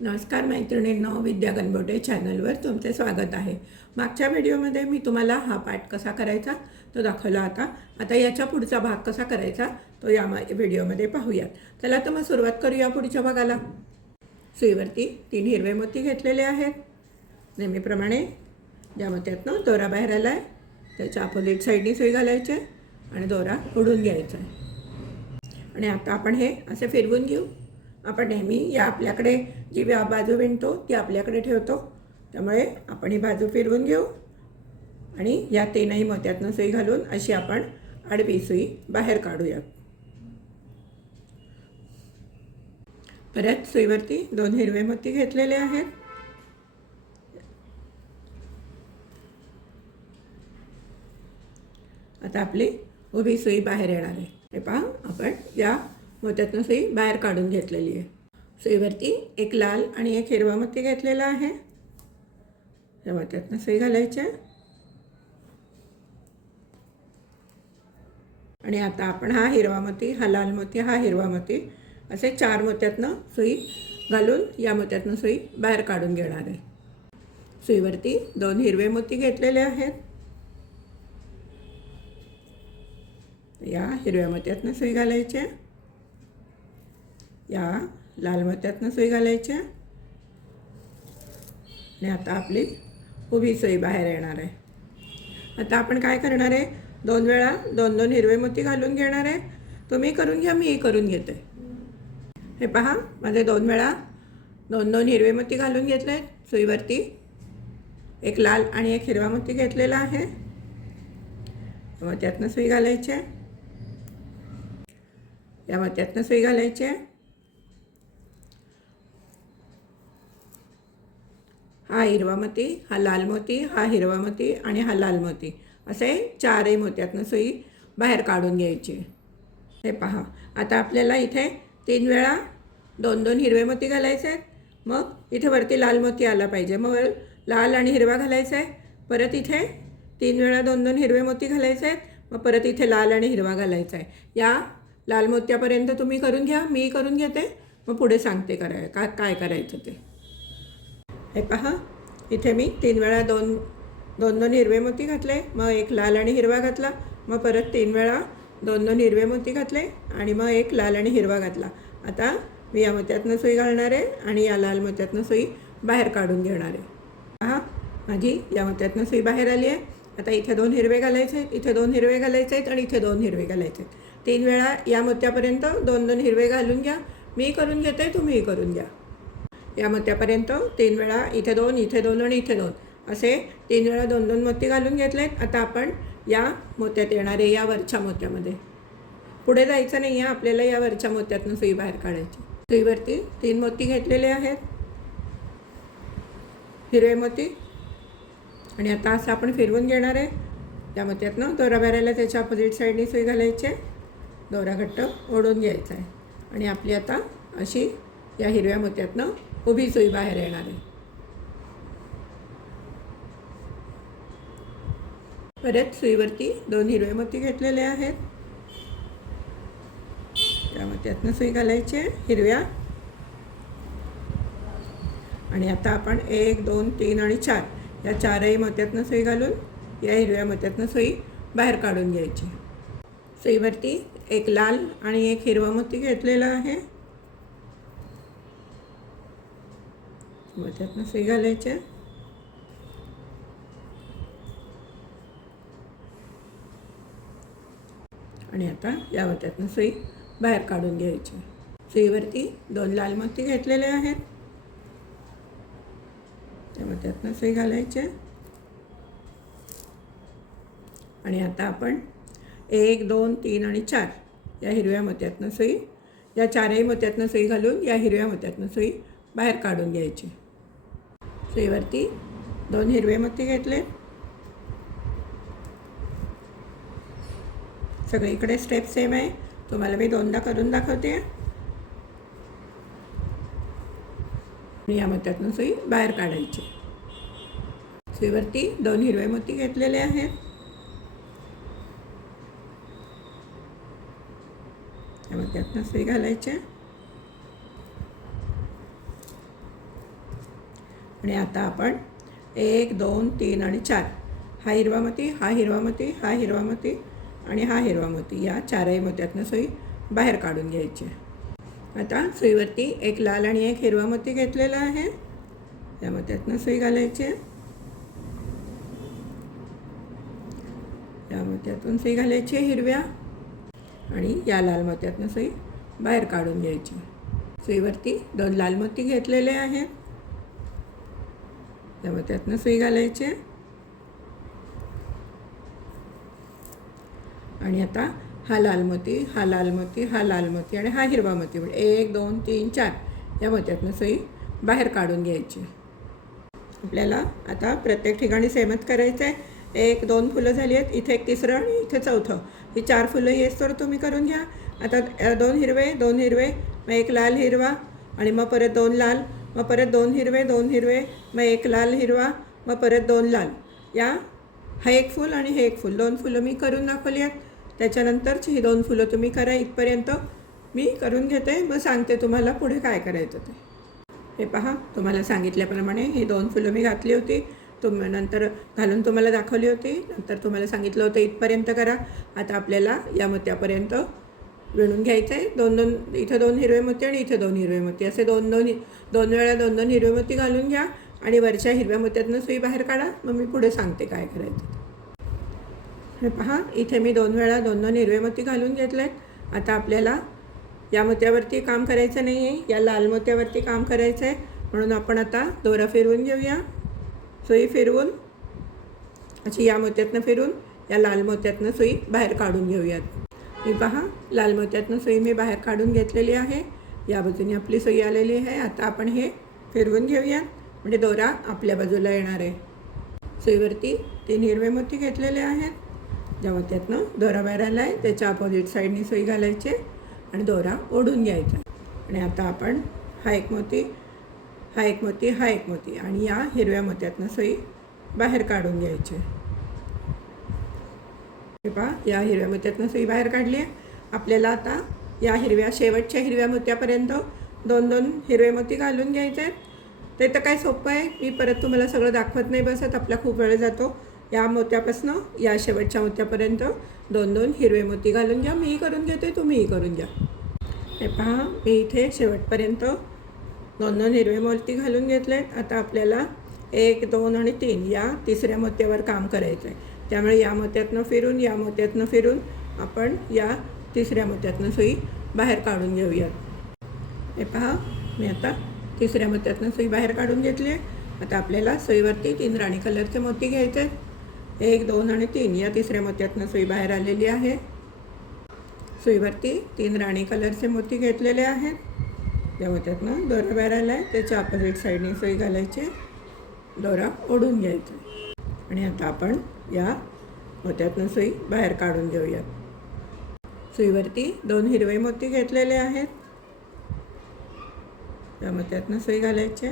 नमस्कार मैत्रिणींनो, विद्या गणबोटे चॅनलवर तुमचे स्वागत आहे। मागच्या व्हिडिओमध्ये मी तुम्हाला हा पाठ कसा करायचा तो दाखवला होता। आता याच्या पुढचा भाग कसा करायचा तो या व्हिडिओमध्ये पाहूयात। चला तर मग सुरुवात करूया पुढच्या भागाला। सुईवरती 3 हिरवे मोती घेतलेले आहेत। नेहमीप्रमाणे ज्या मोत्यातनं दोरा बाहेर आला आहे त्याच्या अपोजिट साईडनी सुई घालायची आणि दोरा ओढून घ्यायचा आहे। आणि आता आपण हे असे फिरवून घेऊ। आपण नेहमी या आपल्याकडे जी बाजू विणतो ती आपल्याकडे ठेवतो, त्यामुळे आपण ही बाजू फिरवून घेऊ आणि या 3ही मोत्यातनं सुई घालून अशी आपण आडवी सुई बाहेर काढूया। परत सुईवरती 2 हिरवे मोती घेतलेले आहेत। आता आपली उभी सुई बाहेर येणार आहे। हे पहा, आपण या मोत्यातनं सुई बाहेर काढून घेतलेली आहे। सुईवरती एक लाल आणि एक हिरवा मोती घेतलेला आहे। या मोत्यातनं सुई घालायची आणि आता आपण हा हिरवा मोती, हा लाल मोती, हा हिरवा मोती असे 4 मोत्यातनं सुई घालून या मोत्यातनं सुई बाहेर काढून घेणार आहे। सुईवरती 2 हिरवे मोती घेतलेले आहेत। या हिरव्या मोत्यातनं सुई घालायची, या लाल मोत्यातनं सुई घालायची आणि आता आपली उभी सुई बाहेर येणार आहे। आता आपण काय करणार आहे, 2 वेळा 2 हिरवे मोती घालून घेणार आहे। तुम्ही करून घ्या, मी करून घेते। हे पहा, माझे 2 वेळा 2 हिरवे मोती घालून घेतले आहेत। सुईवरती एक लाल आणि एक हिरवा मोती घेतलेला आहे। मोत्यातनं सुई घालायची, या मोत्यातनं सुई घालायची, हा हिरवा मोती, हा लाल मोती, हा हिरवा मोती आणि हा लाल मोती असे 4ही मोत्यातनं सुई बाहेर काढून घ्यायची। हे पहा, आता आपल्याला इथे 3 वेळा 2 हिरवे मोती घालायचे आहेत। मग इथे वरती लाल मोती आला पाहिजे, मग लाल आणि हिरवा घालायचा आहे। परत इथे 3 वेळा 2 हिरवे मोती घालायचे आहेत, मग परत इथे लाल आणि हिरवा घालायचा आहे। या लाल मोत्यापर्यंत तुम्ही करून घ्या, मी करून घेते, मग पुढे सांगते काय करायचं ते। हे पहा, इथे मी 3 वेळा 2 हिरवे मोती घातले, मग एक लाल आणि हिरवा घातला, मग परत 3 वेळा 2 हिरवे मोती घातले आणि मग एक लाल आणि हिरवा घातला। आता मी या मोत्यातनं सुई घालणार आहे आणि या लाल मोत्यातनं सुई बाहेर काढून घेणार आहे। पहा, माझी या मोत्यातनं सुई बाहेर आली आहे। आता इथे 2 हिरवे घालायचे आहेत, इथे 2 हिरवे घालायचे आहेत आणि इथे 2 हिरवे घालायचे आहेत। 3 वेळा या मोत्यापर्यंत 2 हिरवे घालून घ्या, मी करून घेते, तुम्हीही करून घ्या। या मोत्यापर्यंत 3 वेळा इथे 2, इथे 2 आणि इथे 2 असे 3 वेळा 2 मोती घालून घेतलेत। आता आपण या मोत्यात येणार आहे, या वरच्या मोत्यामध्ये। पुढे जायचं नाही आहे आपल्याला, या वरच्या मोत्यातनं सुई बाहेर काढायची। सुईवरती 3 मोती घेतलेले आहेत, हिरवे मोती, आणि आता असं आपण फिरवून घेणार आहे। या मोत्यातनं दोरा बाहेर आला त्याच्या अपोजिट साईडनी सुई घालायची, दोरा घट्ट ओढून घ्यायचा आहे आणि आपली आता अशी या हिरव्या मोत्यातनं उभी सुई बाहेर येणार आहे। परत सुईवरती 2 हिरवे मोती घेतलेले आहेत, त्या मोत्यातनं सुई घालायची हिरव्या, आणि आता आपण 1, 2, 3 आणि 4 या 4ही मोत्यातनं सुई घालून या हिरव्या मोत्यातनं सुई बाहेर काढून घ्यायची। सुईवरती एक लाल आणि एक हिरवा मोती घेतलेला आहे, मोत्यातनं सुई घालायची आणि आता या मोत्यातनं सुई बाहेर काढून घ्यायची। सुईवरती 2 लाल मोती घेतलेले आहेत, त्या मोत्यातनं सुई घालायची आणि आता आपण 1, 2, 3 आणि 4 या हिरव्या मोत्यातनं सुई, या 4ही मोत्यातनं सुई घालून या हिरव्या मोत्यातनं सुई बाहेर काढून घ्यायची। सुईवरती 2 हिरवे मोती घेतले, सगळीकडे स्टेप सेम आहे, तुम्हाला मी 2दा करून दाखवते। या मोत्यातनं सुई बाहेर काढायची। सुईवरती 2 हिरवे मोती घेतलेले आहेत, या मोत्यातनं सुई घालायची आणि आता आपण 1 2 3 आणि 4 हा हिरवा मोती, हा हिरवा मोती, हा हिरवा मोती आणि हा हिरवा मोती या चारही मोत्यातनं सुई बाहेर काढून घ्यायची. आता सुईवरती एक लाल आणि एक हिरवा मोती घेतलेला आहे. या मोत्यातनं सुई घालायची. या मोत्यातून सुई घालायची हिरव्या आणि या लाल मोत्यातनं सुई बाहेर काढून घ्यायची. सुईवरती 2 लाल मोती घेतलेले आहेत. या मोत्यातनं सुई घालायची आणि आता हा लाल मोती, हा लाल मोती, हा लाल मोती आणि हा हिरवा मोती म्हणजे 1 2 3 4 या मोत्यातनं सुई बाहेर काढून घ्यायची. आपल्याला आता प्रत्येक ठिकाणी सेमच करायचं आहे. 1 2 फुलं झाली आहेत, इथे एक तिसरं आणि इथे चौथं. ही 4 फुलं येस तर तुम्ही करून घ्या. आता 2 हिरवे, 2 हिरवे, मग एक लाल हिरवा आणि मग परत 2 लाल, मग परत 2 हिरवे, 2 हिरवे, मग एक लाल हिरवा, मग परत 2 लाल. हा एक फूल आणि हे एक फूल, 2 फुलं मी करून दाखवली आहेत. त्याच्यानंतरची ही 2 फुलं तुम्ही करा. इथपर्यंत मी करून घेते, मग सांगते तुम्हाला पुढे काय करायचं ते. हे पहा, तुम्हाला सांगितल्याप्रमाणे ही 2 फुलं मी घातली होती. नंतर घालून तुम्हाला दाखवली होती. नंतर तुम्हाला सांगितलं होतं इथपर्यंत करा. आता आपल्याला या मोत्यापर्यंत विणून घ्यायचं आहे. 2 इथं 2 हिरवे मोती आणि इथे 2 हिरवे मोती असे 2 वेळा 2 हिरवे मोती घालून घ्या आणि वरच्या हिरव्या मोत्यातनं सुई बाहेर काढा. मग मी पुढे सांगते काय करायचं. हे पहा, इथे मी 2 वेळा 2 हिरवे मोती घालून घेतले आहेत. आता आपल्याला या मोत्यावरती काम करायचं नाही आहे, या लाल मोत्यावरती काम करायचं आहे. म्हणून आपण आता दोरा फिरवून घेऊया. सुई फिरवून अशी या मोत्यातनं फिरून या लाल मोत्यातनं सुई बाहेर काढून घेऊयात. मी पहा, लाल मोत्यातनं सुई मी बाहेर काढून घेतलेली आहे. या बाजूने आपली सुई आलेली आहे. आता आपण हे फिरवून घेऊया म्हणजे दोरा आपल्या बाजूला येणार आहे. सुईवरती 3 हिरवे मोती घेतलेले आहेत. ज्या मोत्यातनं दोरा बाहेर आला आहे त्याच्या अपोजिट साईडनी सुई घालायची आणि दोरा ओढून घ्यायचा. आणि आता आपण हा एक मोती, हा एक मोती, हा एक मोती आणि या हिरव्या मोत्यातनं सुई बाहेर काढून घ्यायची. हे पहा, या हिरव्या मोत्यातनं सुई बाहेर काढली आहे. आपल्याला आता या शेवटच्या हिरव्या मोत्यापर्यंत 2 हिरवे मोती घालून घ्यायचे आहेत. ते तर काय सोपं आहे, मी परत तुम्हाला सगळं दाखवत नाही बसत, आपला खूप वेळ जातो. या मोत्यापासून या शेवटच्या मोत्यापर्यंत 2 हिरवे मोती घालून घ्या. मीही करून घेते, तुम्हीही करून घ्या. हे पहा, मी इथे शेवटपर्यंत 2 हिरवे मोती घालून घेतले आहेत. आता आपल्याला 1 2 आणि 3 या तिसऱ्या मोत्यावर काम करायचं आहे. त्यामुळे या मोत्यातनं फिरून या मोत्यातनं फिरून आपण या तिसऱ्या मोत्यातनं सुई बाहेर काढून घेऊयात. हे पहा, मी आता तिसऱ्या मोत्यातनं सुई बाहेर काढून घेतली आहे. आता आपल्याला सुईवरती 3 राणी कलरचे मोती घ्यायचे आहेत. 1 2 आणि 3 या तिसऱ्या मोत्यातनं सुई बाहेर आलेली आहे. सुईवरती 3 राणी कलरचे मोती घेतलेले आहेत. या मोत्यातनं दोरा बाहेर आला आहे त्याच्या अपोजिट साईडने सुई घालायची, दोरा ओढून घ्यायचा आणि आता आपण या मोत्यातनं सुई बाहेर काढून घेऊयात. सुईवरती 2 हिरवे मोती घेतलेले आहेत. या मोत्यातनं सुई घालायची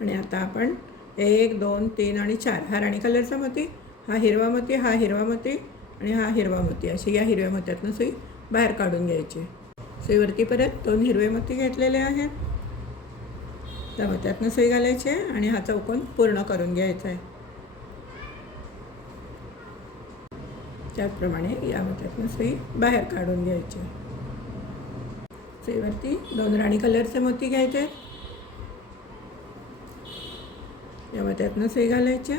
आणि आता आपण 1 2 3 आणि 4 हा राणी कलरचा मोती, हा हिरवा मोती, हा हिरवा मोती आणि हा हिरवा मोती अशी या हिरव्या मोत्यातनं सुई बाहेर काढून घ्यायची. सुईवरती परत 2 हिरवे मोती घेतलेले आहेत. त्या मोत्यातनं सुई घालायची आणि हा चौकोन पूर्ण करून घ्यायचा आहे. त्याचप्रमाणे या मोत्यातनं सुई बाहेर काढून घ्यायची. सुईवरती 2 राणी कलरचे मोती घ्यायचे, या मोत्यातनं सुई घालायची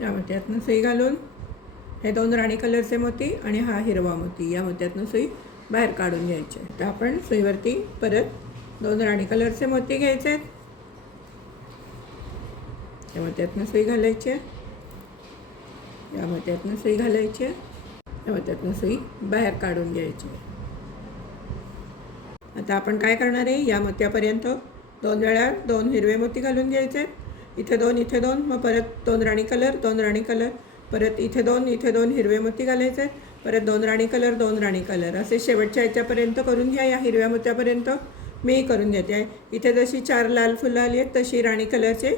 या मोत्यातनं सुई घालून हे 2 राणी कलरचे मोती आणि हा हिरवा मोती या मोत्यातनं सुई बाहेर काढून घ्यायचे. आता आपण सुईवरती परत 2 राणी कलरचे मोती घ्यायचे, या मोत्यातनं सुई घालायची, या मोत्यातनं सुई घालायची, या मोत्यातनं सुई बाहेर काढून घ्यायची. आता आपण काय करणार आहे, या मोत्यापर्यंत 2 वेळा 2 हिरवे मोती घालून घ्यायचे. इथे 2 इथे 2, मग परत 2 राणी कलर, 2 राणी कलर, परत इथे 2 हिरवे मोती घालायचे, परत 2 राणी कलर, 2 राणी कलर असे शेवटच्या याच्यापर्यंत करून घ्या. या हिरव्या मोत्यापर्यंत मी करून घेते आहे. इथे जशी 4 लाल फुलं आली आहेत तशी राणी कलरचे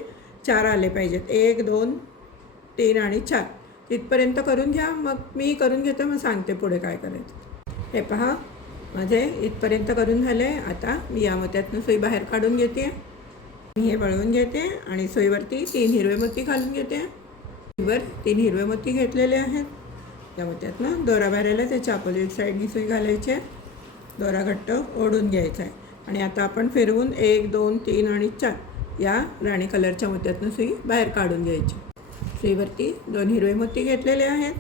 4 आले पाहिजेत. 1 2 3 आणि 4 तिथपर्यंत करून घ्या. मग मी करून घेते, मग सांगते पुढे काय करायचं. हे पहा, माझे इथपर्यंत करून झाले. आता मी या मोत्यातनं सुई बाहेर काढून घेते. मी हे वळवून घेते आणि सुईवरती 3 हिरवे मोती घालून घेते. सुईवर 3 हिरवे मोती घेतलेले आहेत. त्या मोत्यातनं दोरा बाहेर आला, त्याच्या अपोजिट साईडनी सुई घालायची आहे. दोरा घट्ट ओढून घ्यायचा आहे आणि आता आपण फिरवून 1 2 3 आणि 4 या राणी कलरच्या मोत्यातनं सुई बाहेर काढून घ्यायची. सुईवरती 2 हिरवे मोती घेतलेले आहेत.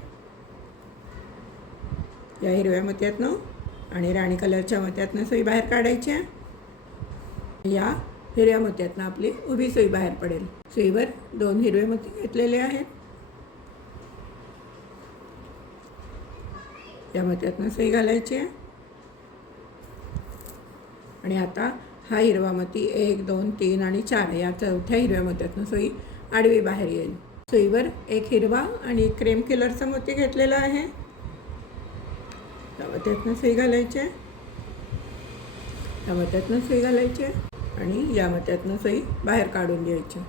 या हिरव्या मोत्यातनं आणि राणी कलरच्या मोत्यातनं सुई बाहेर काढायची आहे. या हिरव्या मोत्यातनं आपली उभी सुई बाहेर पडेल. सुईवर 2 हिरवे मोती घेतलेले आहेत. या मोत्यातनं सुई घालायची आहे आणि आता हा हिरवा मोती 1 2 3 आणि 4 या चौथ्या हिरव्या मोत्यातनं सुई आडवी बाहेर येईल. सुईवर 1 हिरवा आणि क्रीम कलरचा मोती घेतलेला आहे. त्या मोत्यातनं सुई घालायची आहे. या मोत्यातनं सुई घालायची आहे आणि या मोत्यातनं सुई बाहेर काढून घ्यायची.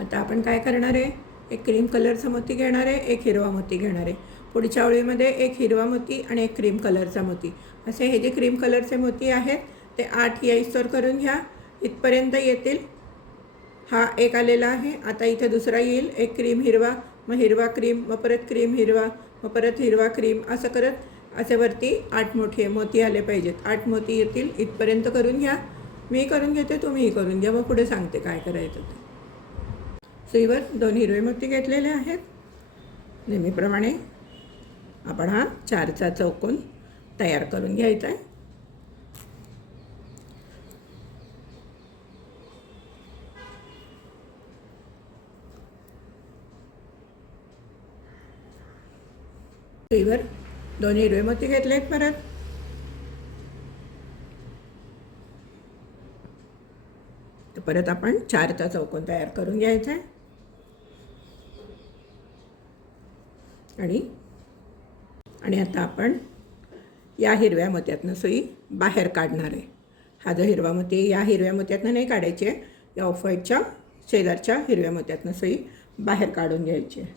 आता आपण काय करणार आहे, एक क्रीम कलरचा मोती घेणार आहे, एक हिरवा मोती घेणार आहे. पुढच्या ओळीमध्ये 1 हिरवा मोती आणि 1 क्रीम कलरचा मोती, असे हे जे क्रीम कलरचे मोती आहेत ते 8 याईस्तोवर करून घ्या. इथपर्यंत येतील. हा एक आलेला आहे. आता इथे दुसरा येईल. 1 क्रीम हिरवा, मग हिरवा क्रीम, मग परत क्रीम हिरवा, मग परत हिरवा क्रीम, असं करत असे वरती 8 मोठे मोती आले पाहिजेत. 8 मोती येतील. इथपर्यंत करून घ्या. मी करून घेते, तुम्हीही करून घ्या, मग पुढे सांगते काय करायचं ते. सुईवर 2 हिरवे मोती घेतलेले आहेत. नेहमीप्रमाणे आपण हा 4चा चौकोन तयार करून घ्यायचा आहे. सुईवर 2 हिरवे मोती घेतलेत. परत आपण 4चा चौकोन तयार करून घ्यायचा आहे आणि आता आपण या हिरव्या मोत्यातनं सुई बाहेर काढणार आहे. हा जो हिरवा मोती या हिरव्या मोत्यातनं नाही काढायची आहे, या ऑफ व्हाईटच्या शेजारच्या हिरव्या मोत्यातनं सुई बाहेर काढून घ्यायची आहे.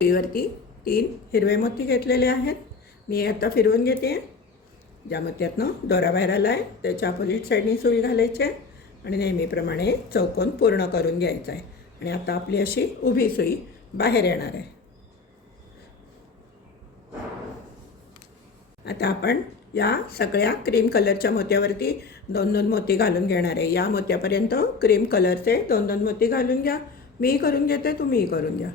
सुईवरती 3 हिरवे मोती घेतलेले आहेत. मी आता फिरवून घेते. ज्या मोत्यातनं दोरा बाहेर आला आहे त्याच्या अपोजिट साईडनी सुई घालायची आहे आणि नेहमीप्रमाणे चौकोन पूर्ण करून घ्यायचा आहे. आणि आता आपली अशी उभी सुई बाहेर येणार आहे. आता आपण या सगळ्या क्रीम कलरच्या मोत्यावरती 2-2 मोती घालून घेणार आहे. या मोत्यापर्यंत क्रीम कलरचे 2-2 मोती घालून घ्या. मी करून घेते, तुम्हीही करून घ्या.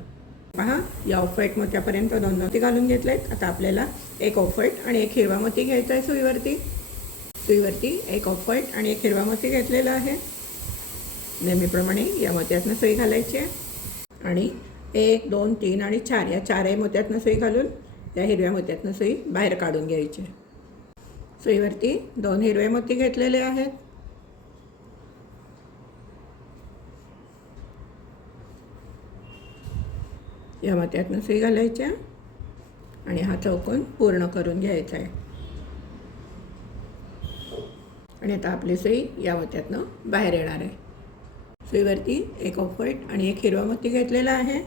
पहा, या ऑफ व्हाईट मोत्यापर्यंत 2 मोती घालून घेतलेत. आता आपल्याला 1 ऑफ व्हाईट आणि 1 हिरवा मोती घ्यायचा आहे. सुईवरती 1 ऑफ व्हाईट आणि 1 हिरवा मोती घेतलेला आहे. नेहमीप्रमाणे या मोत्यातनं सुई घालायची आहे आणि 1 2 3 आणि 4 या 4ही मोत्यातनं सुई घालून या हिरव्या मोत्यातनं सुई बाहेर काढून घ्यायची. सुईवरती 2 हिरवे मोती घेतलेले आहेत. या मोत्यातनं सुई घालायच्या आणि हा चौकोन पूर्ण करून घ्यायचा आहे. आणि आता आपली सुई या मोत्यातनं बाहेर येणार आहे. सुईवरती 1 ऑफ व्हाईट आणि 1 हिरवा मोती घेतलेला आहे.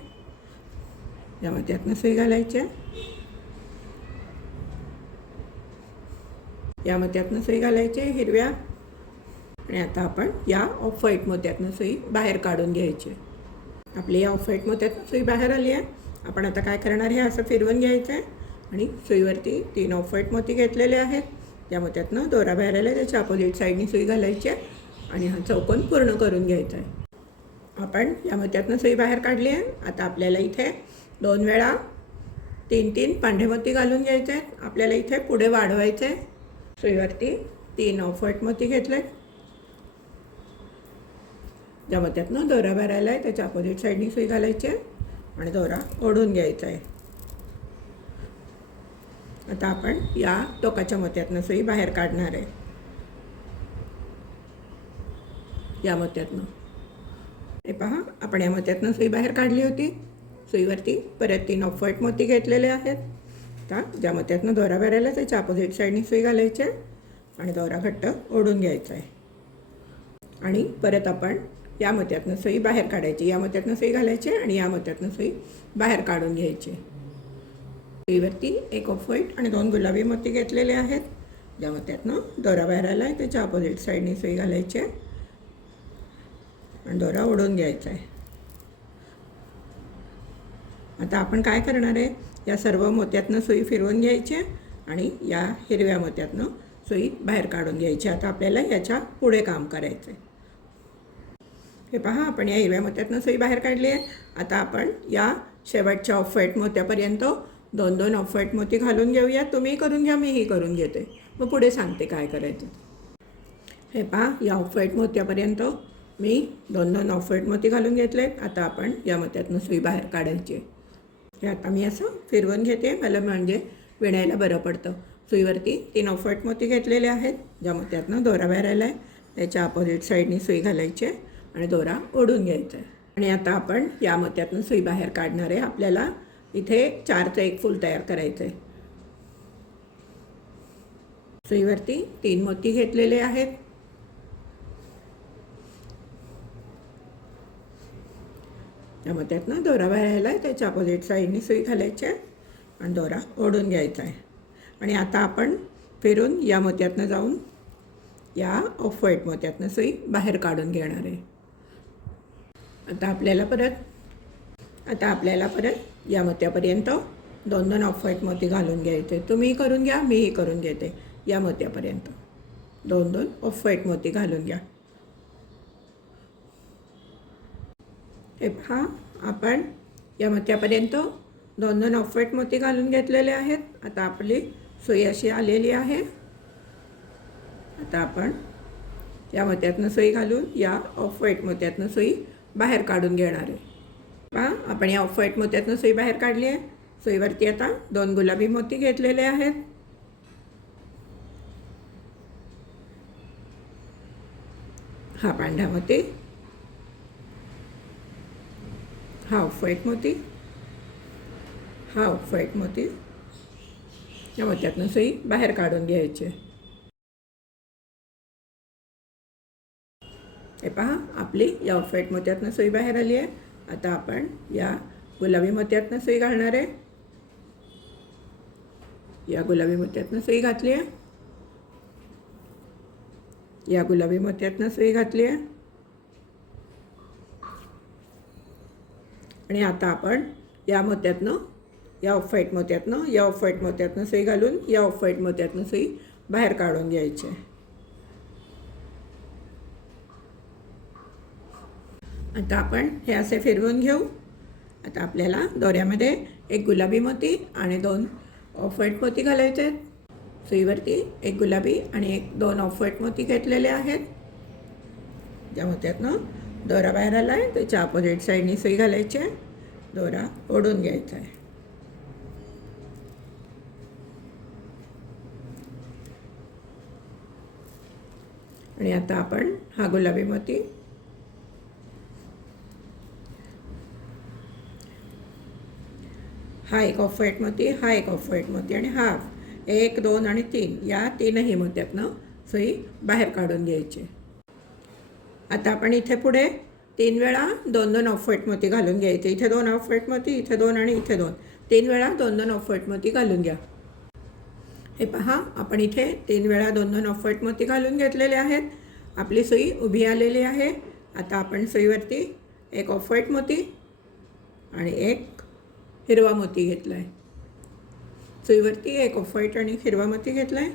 या मोत्यातनं सुई घालायच्या. या मोत्यातनं सुई घालायची हिरव्या आणि आता आपण या ऑफ व्हाईट मोत्यातनं सुई बाहेर काढून घ्यायची. आपली या ऑफ व्हाईट मोत्यातनं सुई बाहेर आली आहे. आपण आता काय करणार आहे, असं फिरवून घ्यायचं आहे आणि सुईवरती 3 ऑफ व्हाईट मोती घेतलेले आहेत. त्या मोत्यातनं दोरा बाहेर आला, त्याच्या अपोजिट साईडनी सुई घालायची आहे आणि हा चौकोन पूर्ण करून घ्यायचा आहे. आपण या मोत्यातनं सुई बाहेर काढली आहे. आता आपल्याला इथे 2 वेळा 3-3 पांढरे मोती घालून घ्यायचे आहेत. आपल्याला इथे पुढे वाढवायचे आहे. सुईवरती 3 ऑफ व्हाईट मोती घेतलेत. ज्या मोत्यातनं दोरा बाहेर आला आहे त्याच्या अपोजिट साईडनी सुई घालायची आहे आणि दोरा ओढून घ्यायचा आहे. आता आपण या टोकाच्या मोत्यातनं सुई बाहेर काढणार आहे. या मोत्यातनं हे पहा, आपण या मोत्यातनं सुई बाहेर काढली होती. सुईवरती परत 3 ऑफ व्हाईट मोती घेतलेले आहेत. आता ज्या मोत्यातनं दोरा भरायला त्याच्या अपोजिट साईडनी सुई घालायची आणि दोरा घट्ट ओढून घ्यायचा आहे. आणि परत आपण या मोत्यातनं सुई बाहेर काढायची, या मोत्यातनं सुई घालायची आणि या मोत्यातनं सुई बाहेर काढून घ्यायची. सुईवरती एक ऑफ व्हाईट आणि 2 गुलाबी मोती घेतलेले आहेत. ज्या मोत्यातनं दोरा बाहेर आला आहे त्याच्या अपोजिट साईडनी सुई घालायची आणि दोरा ओढून घ्यायचा आहे. आता आपण काय करणार आहे, या सर्व मोत्यातनं सुई फिरवून घ्यायची आणि या हिरव्या मोत्यातनं सुई बाहेर काढून घ्यायची. आता आपल्याला याच्या पुढे काम करायचं आहे. हे पहा, आपण या हिरव्या मोत्यातनं सुई बाहेर काढली आहे. आता आपण या शेवटच्या ऑफ व्हाईट मोत्यापर्यंत 2-2 ऑफ व्हाईट मोती घालून घेऊया. तुम्ही करून घ्या, मीही करून घेते, मग पुढे सांगते काय करायचं. हे पहा, या ऑफ व्हाईट मोत्यापर्यंत मी 2-2 ऑफ व्हाईट मोती घालून घेतले. आता आपण या मोत्यातनं सुई बाहेर काढायची. हे आता मी असं फिरवून घेते, मला म्हणजे विणायला बरं पडतं. सुईवरती 3 ऑफ व्हाईट मोती घेतलेले आहेत. ज्या मोत्यातनं दोरा बाहेर आला आहे त्याच्या अपोजिट साईडनी सुई घालायची आणि दोरा ओढून घ्यायचा आहे. आणि आता आपण या मोत्यातनं सुई बाहेर काढणार आहे. आपल्याला इथे 4चं एक फूल तयार करायचं आहे. सुईवरती 3 मोती घेतलेले आहेत. या मोत्यातनं दोरा बाहेर आला आहे त्याच्या अपोजिट साईडनी सुई घालायची आणि दोरा ओढून घ्यायचा आहे. आणि आता आपण फिरून या मोत्यातनं जाऊन या ऑफ व्हाईट मोत्यातनं सुई बाहेर काढून घेणार आहे. आता आपल्याला परत या मोत्यापर्यंत 2-2 ऑफ व्हाईट मोती घालून घ्यायचे. तुम्ही करून घ्या, मीही करून घेते. या मोत्यापर्यंत 2-2 ऑफ व्हाईट मोती घालून घ्या. हे पहा, आपण या मोत्यापर्यंत 2-2 ऑफ व्हाईट मोती घालून घेतलेले आहेत. आता आपली सुई अशी आलेली आहे. आता आपण या मोत्यातनं सुई घालून या ऑफ व्हाईट मोत्यातनं सुई बाहेर काढून घेणार आहे. पहा, आपण या ऑफ व्हाईट मोत्यातनं सुई बाहेर काढली आहे. सुईवरती आता 2 गुलाबी मोती घेतलेले आहेत. हा पांढरा मोती, हा ऑफ व्हाईट मोती, हा ऑफ व्हाईट मोती. या मोत्यातनं सुई बाहेर काढून घ्यायची. हे पहा, आपली या ऑफ व्हाईट मोत्यातनं सुई बाहेर आली आहे. आता आपण या गुलाबी मोत्यातनं सुई घालणार आहे. या गुलाबी मोत्यातनं सुई घातली आहे. या गुलाबी मोत्यातनं सुई घातली आहे. आणि आता आपण या मोत्यातनं या ऑफ व्हाईट मोत्यातनं सुई घालून या ऑफ व्हाईट मोत्यातनं सुई बाहेर काढून घ्यायची. आता आपण हे असे फिरवून घेऊ. आता आपल्याला दोऱ्यामध्ये एक गुलाबी मोती आणि 2 ऑफ व्हाईट मोती घालायचे आहेत. सुईवरती एक गुलाबी आणि 2 ऑफ व्हाईट मोती घेतलेले आहेत. ज्या मोत्यातनं दोरा बाहेर आला आहे त्याच्या अपोजिट साईडनी सुई घालायची आहे. दोरा ओढून घ्यायचा आहे. आणि आता आपण हा गुलाबी मोती, हा एक ऑफ व्हाईट मोती, हा एक ऑफ व्हाईट मोती आणि हा 1, 2 आणि 3 या 3ही मोत्यातनं सुई बाहेर काढून घ्यायची. आता आपण इथे पुढे 3 वेळा 2-2 ऑफ व्हाईट मोती घालून घ्यायचे. इथे 2 ऑफ व्हाईट मोती, इथे 2 आणि इथे 2. 3 वेळा 2-2 ऑफ व्हाईट मोती घालून घ्या. हे पहा, आपण इथे 3 वेळा 2-2 ऑफ व्हाईट मोती घालून घेतलेले आहेत. आपली सुई उभी आलेली आहे. आता आपण सुईवरती एक ऑफ व्हाईट मोती आणि एक हिरवा मोती घेतला आहे. सुईवरती एक ऑफ व्हाईट आणि हिरवा मोती घेतला आहे.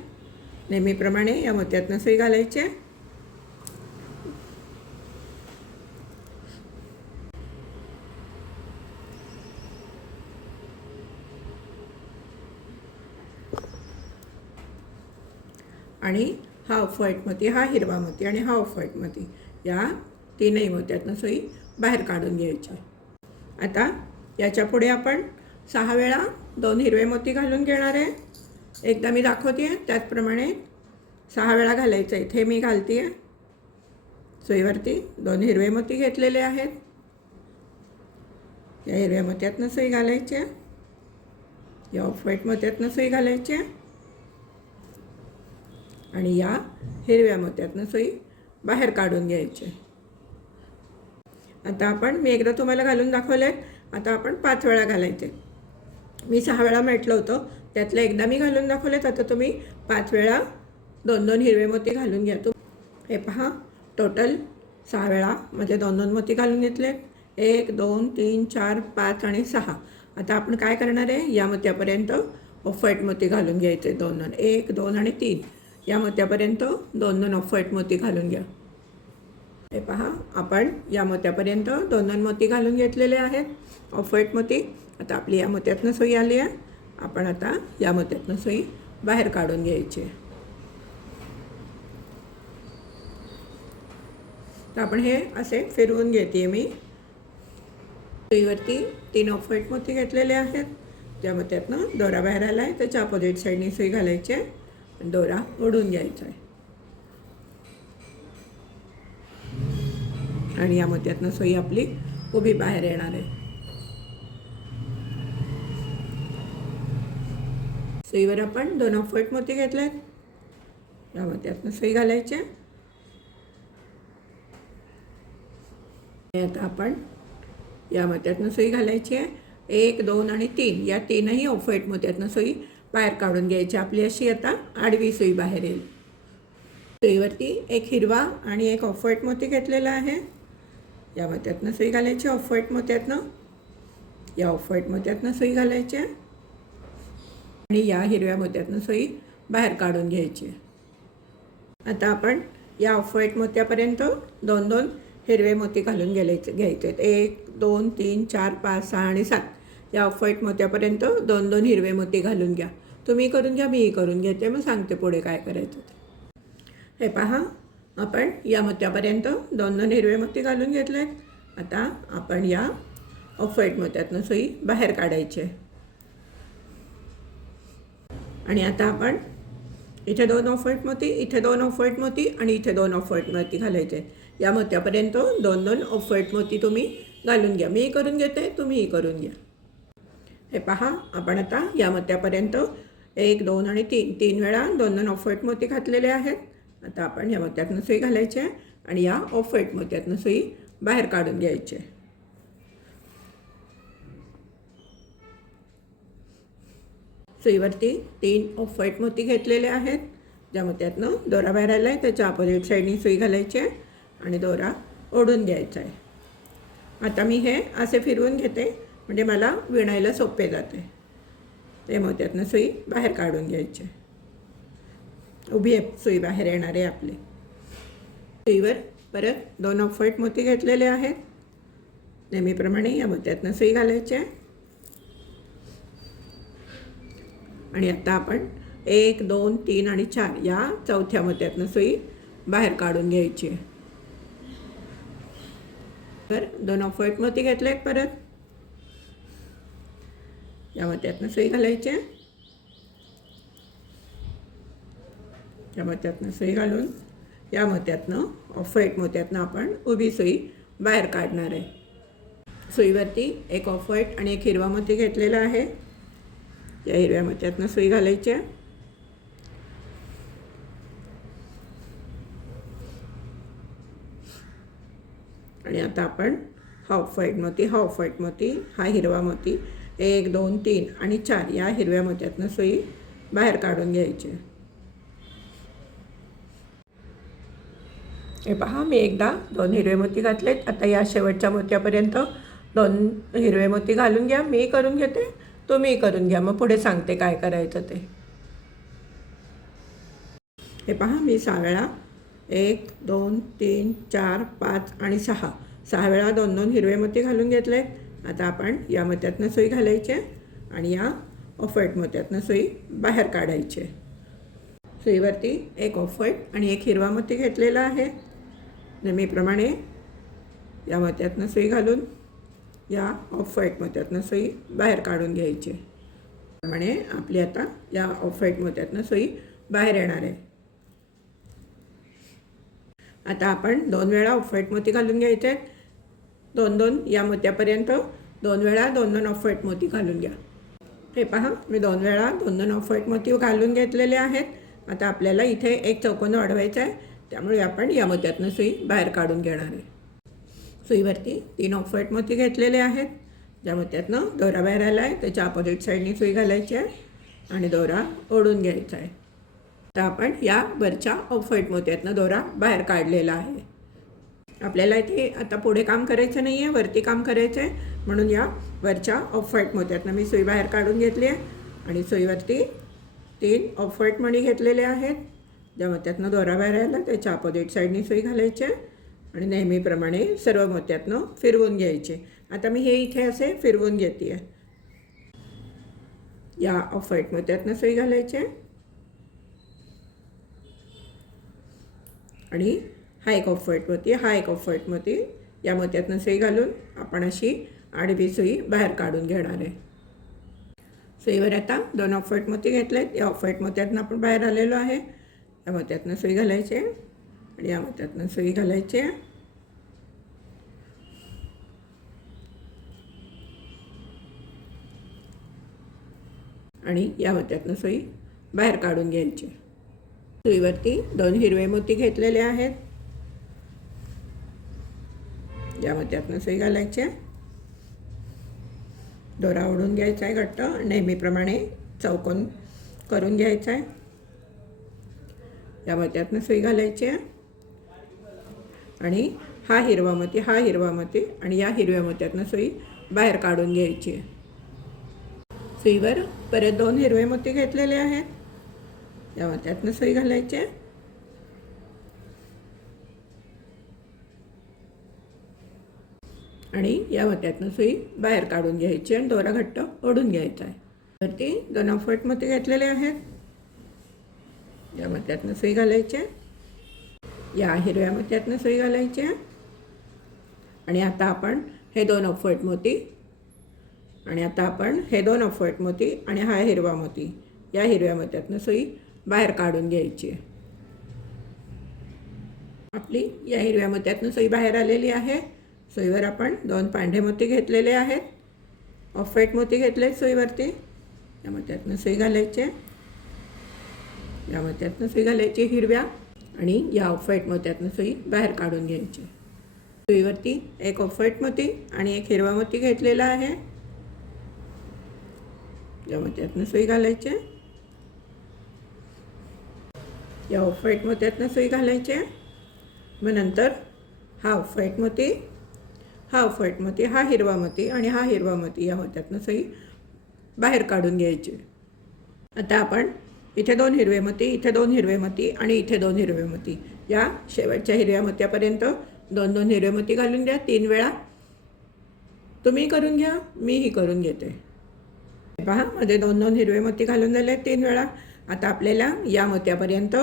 नेहमीप्रमाणे या मोत्यातनं सुई घालायची. आणि हा ऑफ व्हाईट मोती, हा हिरवा मोती आणि हा ऑफ व्हाईट मोती या 3ही मोत्यातनं सुई बाहेर काढून घ्यायची. आता याच्या पुढे आपण 6 वेळा 2 हिरवे मोती घालून घेणार आहे. एकदा मी दाखवते आहे त्याचप्रमाणे 6 वेळा घालायचं. इथे मी घालते आहे. सुईवरती 2 हिरवे मोती घेतलेले आहेत. या हिरव्या मोत्यातनं सुई घालायची. या ऑफ व्हाईट मोत्यातनं सुई घालायची आणि या हिरव्या मोत्यातनं सुई बाहेर काढून घ्यायची. आता आपण मी एकदा तुम्हाला घालून दाखवले, आता आपण 5 वेळा घालायचे. मी 6 वेळा म्हटलं होतं, त्यातलं एकदा मी घालून दाखवलेत. आता तुम्ही 5 वेळा 2-2 हिरवे मोती घालून घ्या. हे पहा, टोटल 6 वेळा म्हणजे 2-2 मोती घालून घेतलेत. 1 2 3 4 5 आणि 6. आता आपण काय करणार आहे, या मोत्यापर्यंत ऑफ व्हाईट मोती घालून घ्यायचे. 2-2 1 2 आणि 3 या मोत्यापर्यंत 2-2 ऑफ व्हाईट मोती घालून घ्या. हे पहा, आपण या मोत्यापर्यंत 2-2 मोती घालून घेतलेले आहेत, ऑफ व्हाईट मोती. आता आपली या मोत्यातनं सुई आली आहे. आपण आता या मोत्यातनं सुई बाहेर काढून घ्यायची. तर आपण हे असे फिरवून घेते मी. सुईवरती 3 ऑफ व्हाईट मोती घेतलेले आहेत. ज्या मोत्यातनं दोरा बाहेर आला आहे त्याच्या अपोजिट साईडनी सुई घालायची आहे आणि दोरा ओढून घ्यायचा आहे. आणि या मोत्यातनं सुई आपली उभी बाहेर येणार आहे. सुईवर आपण 2 ऑफ व्हाईट मोती घेतलेत. या मोत्यातनं सुई घालायची. आता आपण या मोत्यातनं सुई घालायची आहे. 1 2 आणि 3 या 3ही ऑफ व्हाईट मोत्यातनं सुई बाहेर काढून घ्यायची. आपली अशी आता आडवी सुई बाहेर येईल. सुईवरती एक हिरवा आणि एक ऑफ व्हाईट मोती घेतलेला आहे. या मोत्यातनं सुई घालायची. ऑफ व्हाईट मोत्यातनं या ऑफ व्हाईट मोत्यातनं सुई घालायची आणि या हिरव्या मोत्यातनं सुई बाहेर काढून घ्यायची. आता आपण या ऑफ व्हाईट मोत्यापर्यंत 2-2 हिरवे मोती घालून घ्यायचे. 1 2 3 4 5 6 आणि 7 या ऑफ व्हाईट मोत्यापर्यंत 2-2 हिरवे मोती घालून घ्या. तुम्ही करून घ्या, मी करून घेते, मग सांगते पुढे काय करायचं ते. हे पहा, आपण या मोत्यापर्यंत 2-2 हिरवे मोती घालून घेतलेत. आता आपण या ऑफ व्हाईट मोत्यातनं सुई बाहेर काढायची. आणि आता आपण इथे 2 ऑफ व्हाईट मोती, इथे 2 ऑफ व्हाईट मोती आणि इथे 2 ऑफ व्हाईट मोती घालायचे. या मोत्यापर्यंत 2-2 ऑफ व्हाईट मोती तुम्ही घालून घ्या. मी करून घेते, तुम्हीही करून घ्या. हे पहा, आपण आता या मोत्यापर्यंत 1 2 आणि 3 वेळा 2-2 ऑफ व्हाईट मोती घातलेले आहेत. आता आपण या मोत्यातनं सुई घालायची आणि या ऑफ व्हाईट मोत्यातनं सुई बाहेर काढून घ्यायची. सुईवरती 3 ऑफ व्हाईट मोती घेतलेले आहेत. ज्या मोत्यातनं दोरा बाहेर आला आहे त्याच्या अपोजिट साईडनी सुई घालायची आणि दोरा ओढून घ्यायचा आहे. आता मी हे असे फिरवून घेते म्हणजे मला विणायला सोपे जाते. ते मोत्यातनं सुई बाहेर काढून घ्यायची. उभी सुई बाहेर येणार आहे आपली. सुईवर परत 2 ऑफ व्हाईट मोती घेतलेले आहेत. नेहमीप्रमाणे या मोत्यातनं सुई घालायची आणि आता आपण 1 2 3 आणि 4 या चौथ्या मोत्यातनं सुई बाहेर काढून घ्यायची. तर 2 ऑफ व्हाईट मोती घेतले. परत या मोत्यातनं सुई घालायची. या मोत्यातनं सुई घालून या मोत्यातनं ऑफ व्हाईट मोत्यातनं आपण उभी सुई बाहेर काढणार आहे. सुईवरती एक ऑफ व्हाईट आणि एक हिरवा मोती घेतलेला आहे. या हिरव्या मोत्यातनं सुई घालायची आणि आता आपण हा ऑफ व्हाईट मोती, हा ऑफ व्हाईट मोती, हा हिरवा मोती, 1 2 3 आणि 4 या हिरव्या मोत्यातनं सुई बाहेर काढून घ्यायची. हे पहा, मी एकदा 2 हिरवे मोती घातलेत. आता या शेवटच्या मोत्यापर्यंत 2 हिरवे मोती घालून घ्या. मी करून घेते, तुम्ही करून घ्या, मग पुढे सांगते काय करायचं ते. हे पहा, मी 6 वेळा 1 2 3 4 5 आणि 6 वेळा 2-2 हिरवे मोती घालून घेतले. आता आपण या मोत्यातनं सुई घालायची आणि या ऑफ व्हाईट मोत्यातनं सुई बाहेर काढायची. सुईवरती एक ऑफ व्हाईट आणि एक हिरवा मोती घेतलेला आहे. नेहमीप्रमाणे या मोत्यातनं सुई घालून या ऑफ व्हाईट मोत्यातनं सुई बाहेर काढून घ्यायची. त्याप्रमाणे आपली आता या ऑफ व्हाईट मोत्यातनं सुई बाहेर येणार आहे. आता आपण 2 वेळा ऑफ व्हाईट मोती घालून घ्यायचे. 2-2 या मोत्यापर्यंत 2 वेळा 2-2 ऑफ व्हाईट मोती घालून घ्या. हे पहा, मी 2 वेळा 2-2 ऑफ व्हाईट मोती घालून घेतलेले आहेत. आता आपल्याला इथे एक चौकोन वाढवायचा आहे, त्यामुळे आपण या मोत्यातनं सुई बाहेर काढून घेणार आहे. सुईवरती 3 ऑफ व्हाईट मोती घेतलेले आहेत. ज्या मोत्यातनं दोरा बाहेर आला आहे त्याच्या अपोजिट साईडनी सुई घालायची आहे आणि दोरा ओढून घ्यायचा आहे. आता आपण या वरच्या ऑफ व्हाईट मोत्यातनं दोरा बाहेर काढलेला आहे. आपल्याला इथे आता पुढे काम करायचं नाही आहे, वरती काम करायचं आहे. म्हणून या वरच्या ऑफ व्हाईट मोत्यातनं मी सुई बाहेर काढून घेतली आहे आणि सुईवरती 3 ऑफ व्हाईट मणी घेतलेले आहेत. ज्या मोत्यातनं दोरा बाहेर आला त्याच्या अपोजिट साईडनी सुई घालायची आहे आणि नेहमीप्रमाणे सर्व मोत्यातनं फिरवून घ्यायचे. आता मी हे इथे असे फिरवून घेते आहे. या ऑफ व्हाईट मोत्यातनं सुई घालायची आहे आणि हा एक ऑफ व्हाईट मोती, हा एक ऑफ व्हाईट मोती, या मोत्यातनं सुई घालून आपण अशी आडवी सुई बाहेर काढून घेणार आहे. सुईवर आता 2 ऑफ व्हाईट मोती घेतले आहेत. या ऑफ व्हाईट मोत्यातनं आपण बाहेर आलेलो आहे. या मोत्यातनं सुई घालायची आहे आणि या मोत्यातनं सुई घालायची आहे आणि या मोत्यातनं सुई बाहेर काढून घ्यायची. सुईवरती 2 हिरवे मोती घेतलेले आहेत. या मोत्यातनं सुई घालायची आहे. दोरा ओढून घ्यायचा आहे घट्ट, नेहमीप्रमाणे चौकोन करून घ्यायचा आहे. या मोत्यातनं सुई घालायची आहे आणि हा हिरवा मोती, हा हिरवा मोती आणि या हिरव्या मोत्यातनं सुई बाहेर काढून घ्यायची आहे. सुईवर परत 2 हिरवे मोती घेतलेले आहेत. या मोत्यातनं सुई घालायची आहे आणि या मोत्यातनं सुई बाहेर काढून घ्यायची आणि दोरा घट्ट ओढून घ्यायचा आहे. वरती 2 ऑफ व्हाईट मोती घेतलेले आहेत. या मोत्यातनं सुई घालायची आहे. या हिरव्या मोत्यातनं सुई घालायची आहे आणि आता आपण हे 2 ऑफ व्हाईट मोती आणि आता आपण हे 2 ऑफ व्हाईट मोती आणि हा हिरवा मोती, या हिरव्या मोत्यातनं सुई बाहेर काढून घ्यायची आहे. आपली या हिरव्या मोत्यातनं सुई बाहेर आलेली आहे. सुईवर आपण 2 पांढरे मोती घेतलेले आहेत. ऑफ व्हाईट मोती घेतले सुईवरती. या मोत्यातनं सुई घालायची आहे. या मोत्यातनं सुई घालायची हिरव्या आणि या ऑफ व्हाईट मोत्यातनं सुई बाहेर काढून घ्यायची. सुईवरती एक ऑफ व्हाईट मोती आणि एक हिरवा मोती घेतलेला आहे. या मोत्यातनं सुई घालायची. या ऑफ व्हाईट मोत्यातनं सुई घालायची. मग नंतर हा ऑफ व्हाईट मोती, हा ऑफ व्हाईट मोती, हा हिरवा मोती आणि हा हिरवा मोती, या मोत्यातनं सुई बाहेर काढून घ्यायची. आता आपण इथे 2 हिरवे मोती, इथे 2 हिरवे मोती आणि इथे 2 हिरवे मोती, या शेवटच्या हिरव्या मोत्यापर्यंत 2-2 हिरवे मोती घालून द्या 3 वेळा. तुम्ही करून घ्या, मीही करून घेते. पहा, मध्ये 2-2 हिरवे मोती घालून झाले 3 वेळा. आता आपल्याला या मोत्यापर्यंत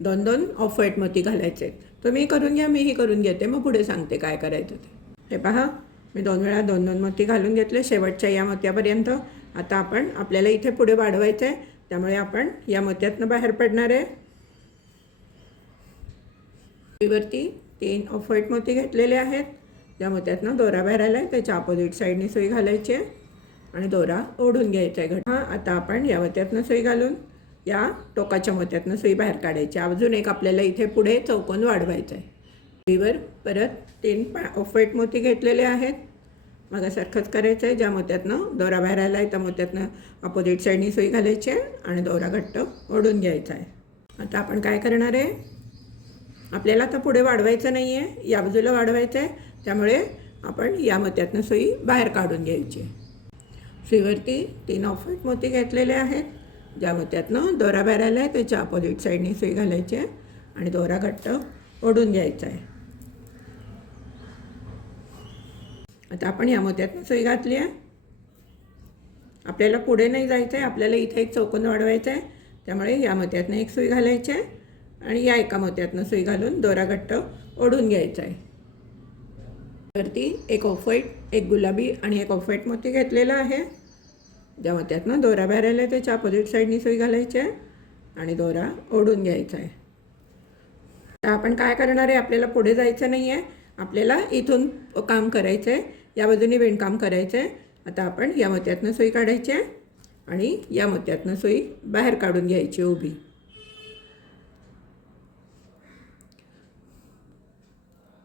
2-2 ऑफ व्हाईट मोती घालायचे आहेत. तुम्ही करून घ्या, मीही करून घेते, मग पुढे सांगते काय करायचं ते. हे पहा, मी 2 वेळा 2-2 मोती घालून घेतले शेवटच्या या मोत्यापर्यंत. आता आपण आपल्याला इथे पुढे वाढवायचं आहे, त्यामुळे आपण या मोत्यातनं बाहेर पडणार आहे. सुईवरती 3 ऑफ व्हाईट मोती घेतलेले आहेत. ज्या मोत्यातनं दोरा बाहेर आला आहे त्याच्या अपोजिट साईडनी सुई घालायची आहे आणि दोरा ओढून घ्यायचा आहे घट्ट. आता आपण या मोत्यातनं सुई घालून या टोकाच्या मोत्यातनं सुई बाहेर काढायची. अजून एक आपल्याला इथे पुढे चौकोन वाढवायचा आहे. सुईवर परत 3 ऑफ व्हाईट मोती घेतलेले आहेत. मागासारखंच करायचं आहे. ज्या मोत्यातनं दोरा बाहेर आला आहे त्या मोत्यातनं अपोजिट साईडनी सुई घालायची आहे आणि दोरा घट्ट ओढून घ्यायचा आहे. आता आपण काय करणार आहे, आपल्याला आता पुढे वाढवायचं नाही आहे, या बाजूला वाढवायचं आहे, त्यामुळे आपण या मोत्यातनं सुई बाहेर काढून घ्यायची. सुईवरती 3 ऑफ व्हाईट मोती घेतलेले आहेत. ज्या मोत्यातनं दोरा बाहेर आला आहे त्याच्या अपोजिट साईडनी सुई घालायची आहे आणि दोरा घट्ट ओढून घ्यायचा आहे. आता आपण या मोत्यातनं सुई घातली आहे. आपल्याला पुढे नाही जायचं आहे, आपल्याला इथे एक चौकोन वाढवायचा आहे, त्यामुळे या मोत्यातनं एक सुई घालायची आहे आणि या एका मोत्यातनं सुई घालून दोरा घट्ट ओढून घ्यायचा आहे. वरती एक ऑफ व्हाईट, एक गुलाबी आणि एक ऑफ व्हाईट मोती घेतलेला आहे. ज्या मोत्यातनं दोरा बाहेर आला आहे त्याच्या अपोजिट साईडनी सुई घालायची आहे आणि दोरा ओढून घ्यायचा आहे. आता आपण काय करणार आहे, आपल्याला पुढे जायचं नाही आहे, आपल्याला इथून काम करायचं आहे, या बाजूने विणकाम करायचं आहे. आता आपण या मोत्यातनं सुई काढायची आहे आणि या मोत्यातनं सुई बाहेर काढून घ्यायची उभी.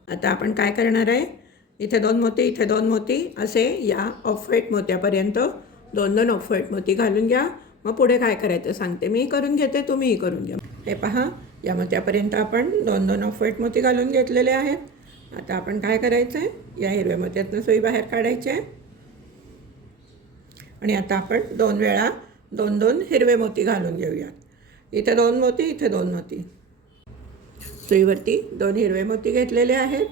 आता आपण काय करणार आहे, इथे 2 मोती, इथे 2 मोती असे या ऑफ व्हाईट मोत्यापर्यंत 2-2 ऑफ व्हाईट मोती घालून घ्या. मग पुढे काय करायचं सांगते, मी करून घेते, तुम्हीही करून घ्या. हे पहा, या मोत्यापर्यंत आपण 2-2 ऑफ व्हाईट मोती घालून घेतलेले आहेत. आता आपण काय करायचं आहे, या हिरव्या मोत्यातनं सुई बाहेर काढायची आहे आणि आता आपण 2 वेळा 2-2 हिरवे मोती घालून घेऊयात. इथे 2 मोती, इथे 2 मोती. सुईवरती 2 हिरवे मोती घेतलेले आहेत.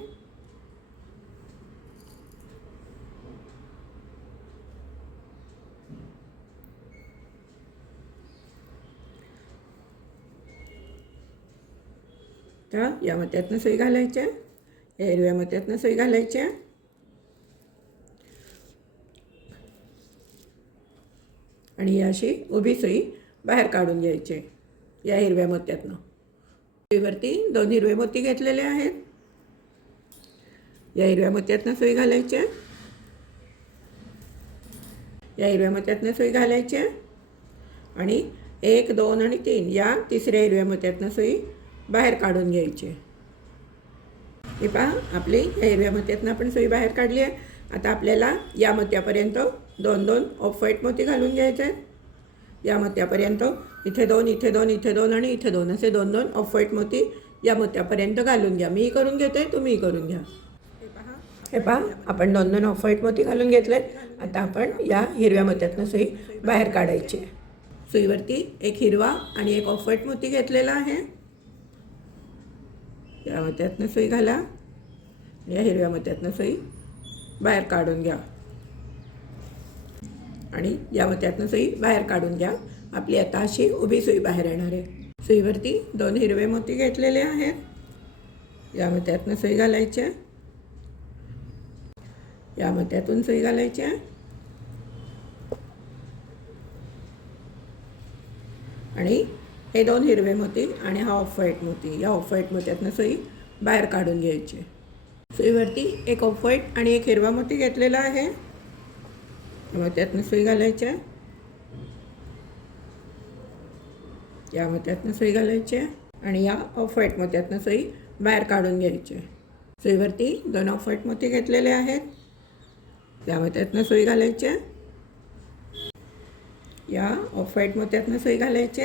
तर या मोत्यातनं सुई घालायची आहे, या हिरव्या मोत्यातनं सुई घालायची आहे आणि अशी उभी सुई बाहेर काढून घ्यायची या हिरव्या मोत्यातनं. सुईवरती 2 हिरवे मोती घेतलेले आहेत. या हिरव्या मोत्यातनं सुई घालायची आहे, या हिरव्या मोत्यातनं सुई घालायची आहे आणि 1, 2 आणि 3 या तिसऱ्या हिरव्या मोत्यातनं सुई बाहेर काढून घ्यायची. हे पहा, आपली या हिरव्या मोत्यातनं आपण सुई बाहेर काढली आहे. आता आपल्याला या मोत्यापर्यंत 2-2 ऑफ व्हाईट मोती घालून घ्यायचे आहेत. या मोत्यापर्यंत इथे 2, इथे 2, इथे 2 आणि इथे 2 असे 2-2 ऑफ व्हाईट मोती या मोत्यापर्यंत घालून घ्या. मी करून घेते, तुम्ही करून घ्या. हे पहा, आपण 2-2 ऑफ व्हाईट मोती घालून घेतले. आता आपण या हिरव्या मोत्यातनं सुई बाहेर काढायची. सुईवरती 1 हिरवा आणि 1 ऑफ व्हाईट मोती घेतलेला आहे. या मोत्यातनं सुई घाला, या हिरव्या मोत्यातनं सुई बाहेर काढून घ्या आणि या मोत्यातनं सुई बाहेर काढून घ्या. आपली आता अशी उभी सुई बाहेर येणार आहे. सुईवरती 2 हिरवे मोती घेतलेले आहेत. या मोत्यातनं सुई घालायची, या मोत्यातून सुई घालायची आणि हे 2 हिरवे मोती आणि हा ऑफ व्हाईट मोती, या ऑफ व्हाईट मोत्यातनं सुई बाहेर काढून घ्यायची. सुईवरती 1 ऑफ व्हाईट आणि 1 हिरवा मोती घेतलेला आहे. मोत्यातनं सुई घालायची, या मोत्यातनं सुई घालायची आणि या ऑफ व्हाईट मोत्यातनं सुई बाहेर काढून घ्यायची. सुईवरती 2 ऑफ व्हाईट मोती घेतलेले आहेत. या मोत्यातनं सुई घालायची, या ऑफ व्हाईट मोत्यातनं सुई घालायची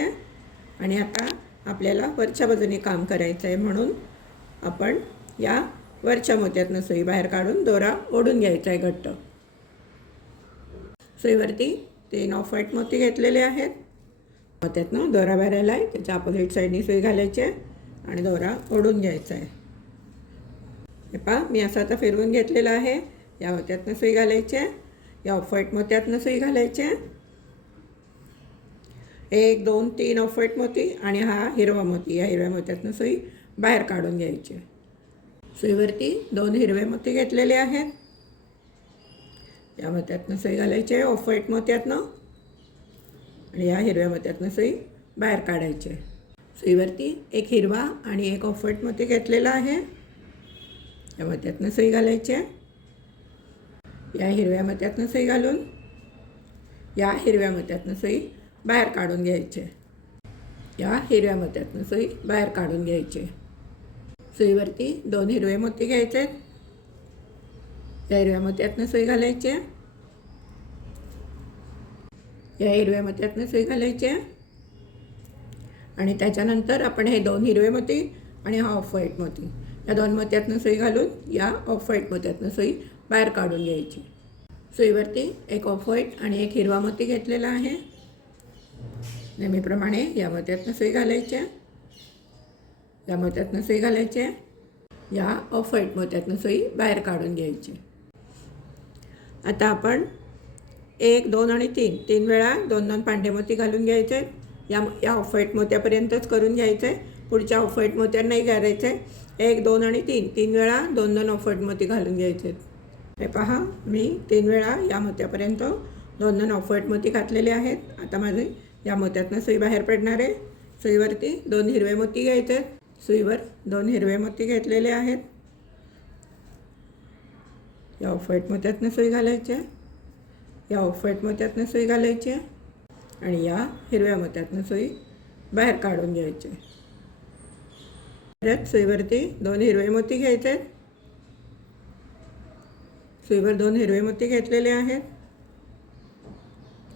आणि आता आपल्याला वरच्या बाजूने काम करायचं आहे, म्हणून आपण या वरच्या मोत्यातनं सुई बाहेर काढून दोरा ओढून घ्यायचा आहे घट्ट. सुईवरती 3 ऑफ व्हाईट मोती घेतलेले आहेत. मोत्यातनं दोरा बाहेर आला आहे, त्याच्या अपोजिट साईडनी सुई घालायची आहे आणि दोरा ओढून घ्यायचा आहे. हे पहा, मी असं आता फिरवून घेतलेलं आहे. या मोत्यातनं सुई घालायची आहे, या ऑफ व्हाईट मोत्यातनं सुई घालायची आहे. 1, 2, 3 ऑफ व्हाईट मोती आणि हा हिरवा मोती, या हिरव्या मोत्यातनं सुई बाहेर काढून घ्यायची. सुईवरती 2 हिरवे मोती घेतलेले आहेत. या मोत्यातनं सुई घालायची आहे ऑफ व्हाईट मोत्यातनं आणि या हिरव्या मोत्यातनं सुई बाहेर काढायची. सुईवरती 1 हिरवा आणि 1 ऑफ व्हाईट मोती घेतलेला आहे. या मोत्यातनं सुई घालायची, या हिरव्या मोत्यातनं सुई घालून या हिरव्या मोत्यातनं सुई बाहेर काढून घ्यायचे. या हिरव्या मोत्यातनं सुई बाहेर काढून घ्यायचे. सुईवरती 2 हिरवे मोती घ्यायचे, या हिरव्या मोत्यातनं सुई घालायची, या हिरव्या मोत्यातनं सुई घालायची आणि त्याच्यानंतर आपण हे 2 हिरवे मोती आणि हा ऑफ व्हाईट मोती, या 2 मोत्यातनं सुई घालून या ऑफ व्हाईट मोत्यातनं सुई बाहेर काढून घ्यायची. सुईवरती 1 ऑफ व्हाईट आणि 1 हिरवा मोती घेतलेला आहे. नेहमीप्रमाणे या मोत्यातनं सुई घालायची, या मोत्यातनं सुई घालायची, या ऑफ व्हाईट मोत्यातनं सुई बाहेर काढून घ्यायची. आता आपण 1, 2 आणि 3 वेळा 2-2 पांढरे मोती घालून घ्यायचे. या ऑफ व्हाईट मोत्यापर्यंतच करून घ्यायचं आहे, पुढच्या ऑफ व्हाईट मोत्यावर नाही घालायचं आहे. 1, 2 आणि 3 वेळा 2-2 ऑफ व्हाईट मोती घालून घ्यायचे. हे पहा, मी 3 वेळा या मोत्यापर्यंत 2-2 ऑफ व्हाईट मोती घातलेले आहेत. आता माझे या मोत्यातनं सुई बाहेर पडणार आहे. सुईवरती 2 हिरवे मोती घ्यायचे, सुईवर 2 हिरवे मोती घेतलेले आहेत. या ऑफ व्हाईट मोत्यातनं सुई घालायची, या ऑफ व्हाईट मोत्यातनं सुई घालायची, आणि या हिरव्या मोत्यातनं सुई बाहेर काढून घ्यायची. परत सुईवरती 2 हिरवे मोती घ्यायचे आहेत. सुईवर 2 हिरवे मोती घेतलेले आहेत.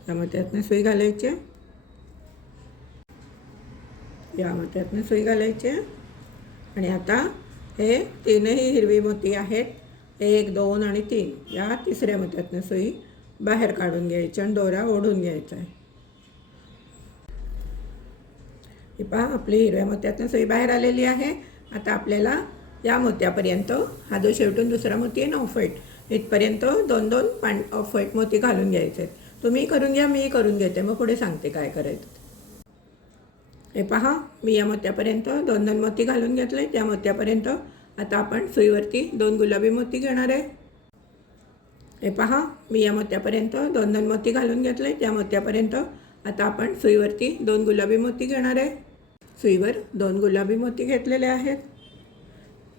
या मोत्यातनं सुई घालायची. या मोत्यातनं सुई घालायची. आणि आता हे 3ही हिरवी मोती आहेत, 1, 2 आणि 3. या तिसऱ्या मोत्यातनं सुई बाहेर काढून घ्यायची आणि दोरा ओढून घ्यायचा आहे. ही पहा, आपली हिरव्या मोत्यातनं सुई बाहेर आलेली आहे. आता आपल्याला या मोत्यापर्यंत, हा जो शेवटून दुसरा मोती आहे ना ऑफ व्हाईट, इथपर्यंत 2-2 ऑफ व्हाईट मोती घालून घ्यायचे आहेत. तुम्ही करून घ्या, मी करून घेते, मग पुढे सांगते काय करायचं. हे पहा, मी या मोत्यापर्यंत 2-2 मोती घालून घेतले. त्या मोत्यापर्यंत आता आपण सुईवरती 2 गुलाबी मोती घेणार आहे. हे पहा, मी या मोत्यापर्यंत 2-2 मोती घालून घेतले. त्या मोत्यापर्यंत आता आपण सुईवरती 2 गुलाबी मोती घेणार आहे. सुईवर 2 गुलाबी मोती घेतलेले आहेत.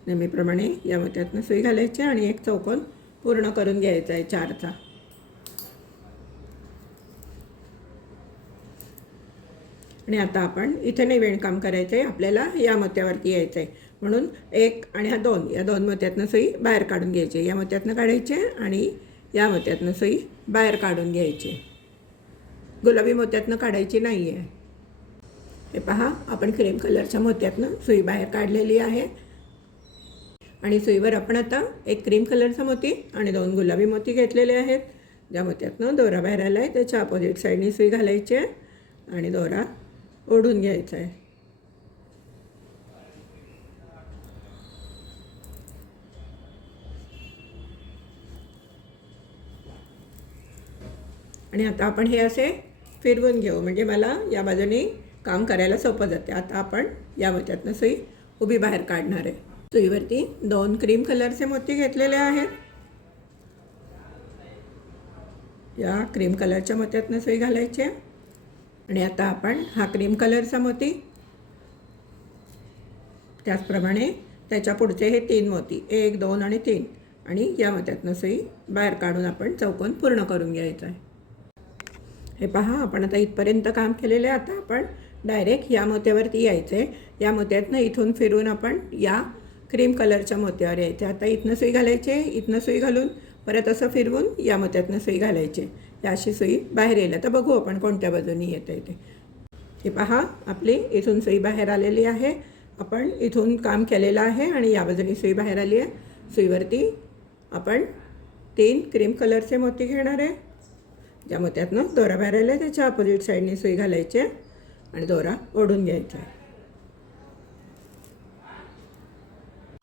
नेहमीप्रमाणे या मोत्यातनं सुई घालायची आणि एक चौकोन पूर्ण करून घ्यायचा आहे 4चा. आणि आता आपण इथे नाही विणकाम करायचं आहे, आपल्याला या मोत्यावरती यायचं आहे. म्हणून 1 आणि 2 या 2 मोत्यातनं सुई बाहेर काढून घ्यायची. या मोत्यातनं काढायची आणि या मोत्यातनं सुई बाहेर काढून घ्यायची. गुलाबी मोत्यातनं काढायची नाही आहे. हे पहा, आपण क्रीम कलरच्या मोत्यातनं सुई बाहेर काढलेली आहे. आणि सुईवर आपण आता 1 क्रीम कलरचा मोती आणि 2 गुलाबी मोती घेतलेले आहेत. ज्या मोत्यातनं दोरा बाहेर आला आहे त्याच्या अपोजिट साईडनी सुई घालायची आहे आणि दोरा ओढून घ्यायचा आहे. आणि आता आपण हे असे फिरवून घेऊ, म्हणजे मला या बाजूने काम करायला सोपं जाते. आता आपण या मोत्यातनं सुई उभी बाहेर काढणार आहे. सुईवरती 2 क्रीम कलरचे मोती घेतलेले आहेत. या क्रीम कलरच्या मोत्यातनं सुई घालायची. आणि आता आपण हा क्रीम कलरचा मोती, त्याचप्रमाणे त्याच्या पुढचे हे 3 मोती, 1, 2 आणि 3, आणि या मोत्यातनं सुई बाहेर काढून आपण चौकोन पूर्ण करून घ्यायचा आहे. हे पहा, आपण आता इथपर्यंत काम केलेलं आहे. आता आपण डायरेक्ट या मोत्यावरती यायचं आहे. या मोत्यातनं इथून फिरून आपण या क्रीम कलरच्या मोत्यावर यायचं. आता इथनं सुई घालायची, इथनं सुई घालून परत असं फिरवून या मोत्यातनं सुई घालायची. अशी सुई बाहेर येईल. तर बघू आपण कोणत्या बाजूनी येतं आहे ते. हे पहा, आपली इथून सुई बाहेर आलेली आहे. आपण इथून काम केलेलं आहे आणि या बाजूनी सुई बाहेर आली आहे. सुईवरती आपण 3 क्रीम कलरचे मोती घेणार आहे. ज्या मोत्यातनं दोरा बाहेर आला आहे त्याच्या अपोजिट साईडनी सुई घालायची आणि दोरा ओढून घ्यायचा आहे.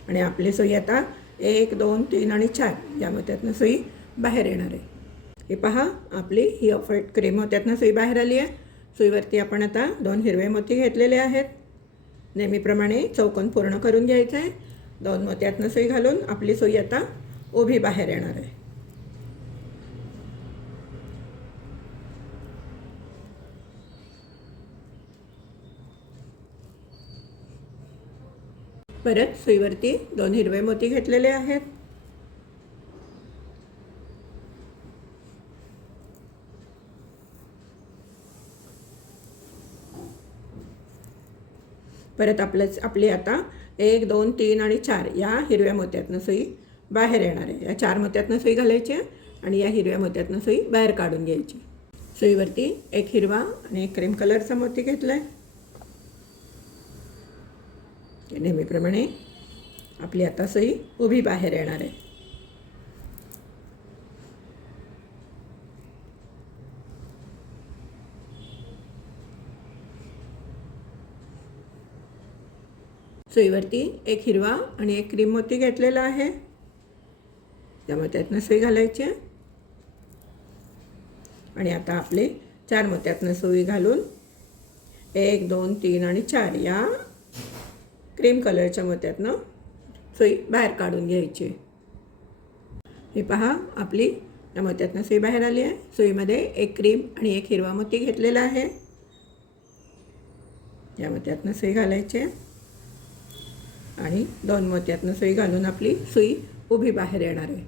आणि आपली सुई आता 1, 2, 3 आणि 4 या मोत्यातनं सुई बाहेर येणार आहे. हे पहा, आपली ही ऑफ व्हाईट क्रीम मोत्यातनं सुई बाहेर आली आहे. सुईवरती आपण आता 2 हिरवे मोती घेतलेले आहेत. नेहमीप्रमाणे चौकोन पूर्ण करून घ्यायचं आहे. 2 मोत्यातनं सुई घालून आपली सुई आता उभी बाहेर येणार आहे. परत सुईवरती 2 हिरवे मोती घेतलेले आहेत. परत आपली आता 1, 2, 3 आणि 4 या हिरव्या मोत्यातनं सुई बाहेर येणार आहे. या 4 मोत्यातनं सुई घालायची आणि या हिरव्या मोत्यातनं सुई बाहेर काढून घ्यायची. सुईवरती 1 हिरवा आणि 1 क्रीम कलरचा मोती घेतला आहे. नेहमीप्रमाणे आपली आता सुई उभी बाहेर येणार आहे. सुईवरती 1 हिरवा आणि 1 क्रीम मोती घेतलेला आहे. त्यामुळे त्यातनं सुई घालायची आणि आता आपले 4 मोत्यातनं सुई घालून 1, 2, 3 आणि 4 या क्रीम कलरच्या मोत्यातनं सुई बाहेर काढून घ्यायची. हे पहा, आपली या मोत्यातनं सुई बाहेर आली आहे. सुईमध्ये 1 क्रीम आणि 1 हिरवा मोती घेतलेला आहे. या मोत्यातनं सुई घालायची आणि 2 मोत्यातनं सुई घालून आपली सुई उभी बाहेर येणार आहे.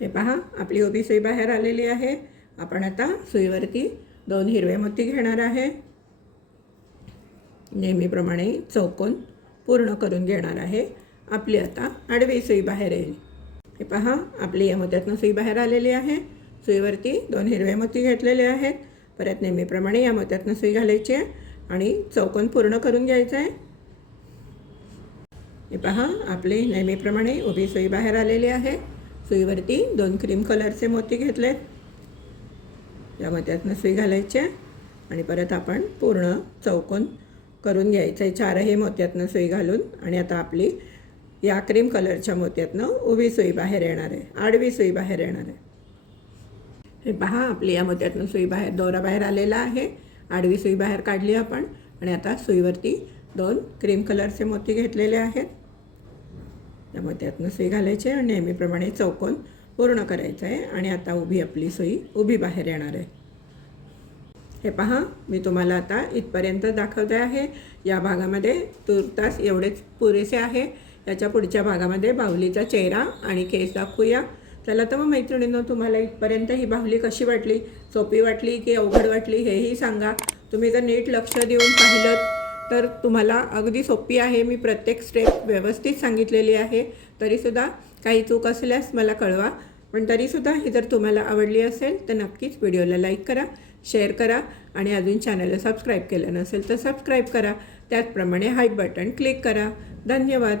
हे पहा, आपली उभी सुई बाहेर आलेली आहे. आपण आता सुईवरती 2 हिरवे मोती घेणार आहे. नेहमीप्रमाणे चौकोन पूर्ण करून घेणार आहे. आपली आता आडवी सुई बाहेर येईल. हे पहा, आपली या मोत्यातनं सुई बाहेर आलेली आहे. सुईवरती 2 हिरवे मोती घेतलेले आहेत. परत नेहमीप्रमाणे या मोत्यातनं सुई घालायची आहे आणि चौकोन पूर्ण करून घ्यायचं आहे. हे पहा, आपली नेहमीप्रमाणे उभी सुई बाहेर आलेली आहे. सुईवरती 2 क्रीम कलरचे मोती घेतलेत. या मोत्यातनं सुई घालायची आहे आणि परत आपण पूर्ण चौकोन करून घ्यायचं आहे 4ही मोत्यातनं सुई घालून. आणि आता आपली या क्रीम कलरच्या मोत्यातनं उभी सुई बाहेर येणार आहे, आडवी सुई बाहेर येणार आहे. हे पहा, आपली या मोत्यातनं सुई बाहेर, दोरा बाहेर आलेला आहे. आडवी सुई बाहेर काढली आपण आणि आता सुईवरती 2 क्रीम कलरचे मोती घेतलेले आहेत. या मोत्यातनं सुई घालायची आणि नेहमीप्रमाणे चौकोन पूर्ण करायचं आहे. आणि आता उभी आपली सुई उभी बाहेर येणार आहे. हे पहा, मी तुम्हाला आता इथपर्यंत दाखवते आहे. या भागामध्ये तुर्तास एवढेच पुरेसे आहे. याच्या पुढच्या भागामध्ये बाहुलीचा चेहरा आणि केस दाखवूया. चला तर मग मैत्रिणींनो, तुम्हाला इथपर्यंत ही बाहुली कशी वाटली? सोपी वाटली की अवघड वाटली हेही सांगा. तुम्ही जर नीट लक्ष देऊन पाहिलं तर तुम्हाला अगदी सोपी आहे. मी प्रत्येक स्टेप व्यवस्थित सांगितलेली आहे. तरीसुद्धा काही चूक असल्यास मला कळवा. पण तरीसुद्धा ही जर तुम्हाला आवडली असेल तर नक्कीच व्हिडिओला लाईक करा, शेअर करा आणि अजून चॅनलला सबस्क्राईब केलं नसेल तर सबस्क्राईब करा. त्याचप्रमाणे हाय बटन क्लिक करा. धन्यवाद.